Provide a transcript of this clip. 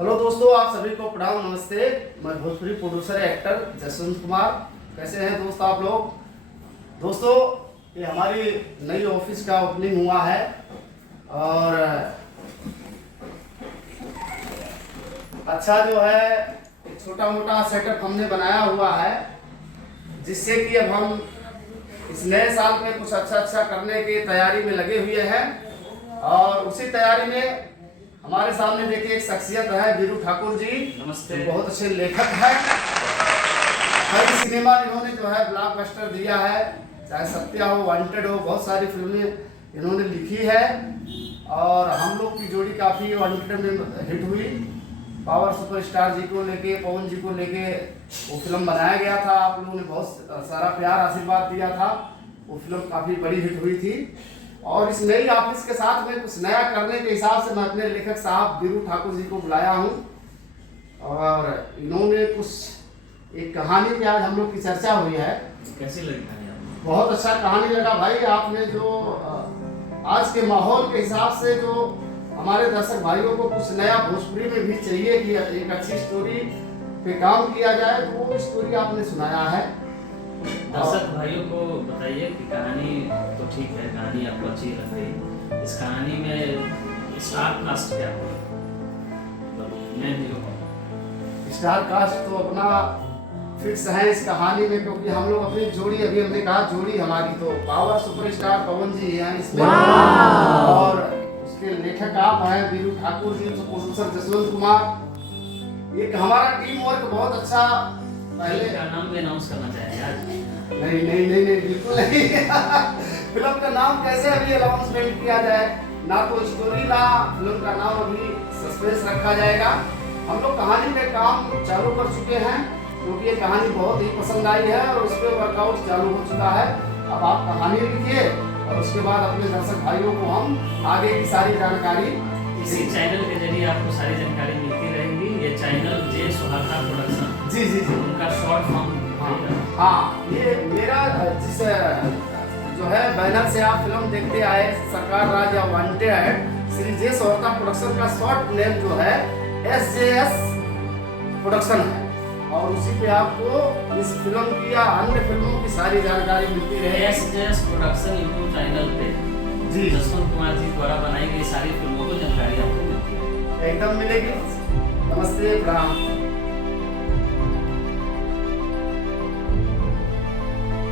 Hello दोस्तों, आप सभी को प्रणाम, नमस्ते। मैं भोजपुरी प्रोड्यूसर एक्टर जसवंत कुमार। कैसे हैं दोस्त आप लोग? दोस्तों, ये हमारी नई ऑफिस का ओपनिंग हुआ है और अच्छा जो है एक छोटा मोटा सेटअप हमने बनाया हुआ है, जिससे कि अब हम इस नए साल में कुछ अच्छा करने की तैयारी में लगे हुए हैं। और उसी तैयारी में हमारे सामने देखिए एक शख्सियत है, वीरू ठाकुर जी। नमस्ते। बहुत अच्छे लेखक हैं। कई सिनेमा इन्होंने जो है ब्लॉकबस्टर दिया है, चाहे सत्या हो, वांटेड हो, बहुत सारी फिल्में इन्होंने लिखी है। और हम लोग की जोड़ी काफ़ी वांटेड में हिट हुई। पावर सुपरस्टार जी को लेके, पवन जी को लेके वो फिल्म बनाया गया था। आप लोगों ने बहुत सारा प्यार आशीर्वाद दिया था। वो फिल्म काफ़ी बड़ी हिट हुई थी। और इस नई ऑफिस के साथ में कुछ नया करने के हिसाब से मैं अपने लेखक साहब वीरू ठाकुर जी को बुलाया हूँ। और इन्होंने कुछ एक कहानी पे आज हम लोग की चर्चा हुई है। कैसी लगी कहानी आपको? बहुत अच्छा कहानी लगा भाई। आपने जो आज के माहौल के हिसाब से जो हमारे दर्शक भाइयों को कुछ नया भोजपुरी में भी चाहिए कि एक अच्छी स्टोरी पे काम किया जाए, तो वो स्टोरी आपने सुनाया है। दर्शक भाइयों को बताइए कि कहानी तो ठीक है, कहानी आपको अच्छी लग रही। इस कहानी में स्टार कास्ट क्या होगा? मैं भी होगा। स्टार कास्ट तो अपना फिक्स है इस कहानी में, क्योंकि हम लोग अपनी जोड़ी, अभी हमने कहा जोड़ी हमारी तो पावर सुपरस्टार पवन जी हैं इसमें, और उसके लेखक आप हैं वीरू ठाकुर जी, तो प्रोड्यूसर जसवंत कुमार। एक हमारा टीम वर्क बहुत अच्छा। पहले का नाम भी अनाउंस करना चाहेंगे आज? नहीं, बिल्कुल नहीं। फिल्म का नाम कैसे अभी अनाउंसमेंट किया जाए? ना तो स्टोरी ना फिल्म का नाम अभी सस्पेंस रखा जाएगा। हम लोग कहानी पे काम चालू कर चुके हैं, क्योंकि ये कहानी बहुत ही पसंद आई है और उस पर वर्कआउट चालू हो चुका है। अब आप कहानी लिखिए और उसके बाद अपने दर्शक भाइयों को हम आगे की सारी जानकारी इसी चैनल के जरिए आपको सारी जानकारी मिलती रहेगी। ये चैनल जे सुहागरात प्रोडक्शन, जी, उनका शॉर्ट फॉर्म। हाँ, ये मेरा जिस जो है बैनर से आप फिल्म देखते आए, सरकार राज या वांटेड, श्री जे सुहागरात प्रोडक्शन का शॉर्ट नेम जो है SJS प्रोडक्शन है। और उसी पे आपको इस फिल्म की या अन्य फिल्मों की सारी जानकारी मिलती रहेगी। SJS प्रोडक्शन यूट्यूब चैनल पे जी, जसवंत कुमार जी द्वारा बनाई गई सारी फिल्मों को जानकारी आपको मिलती है। एकदम मिलेगी। नमस्ते, प्रणाम।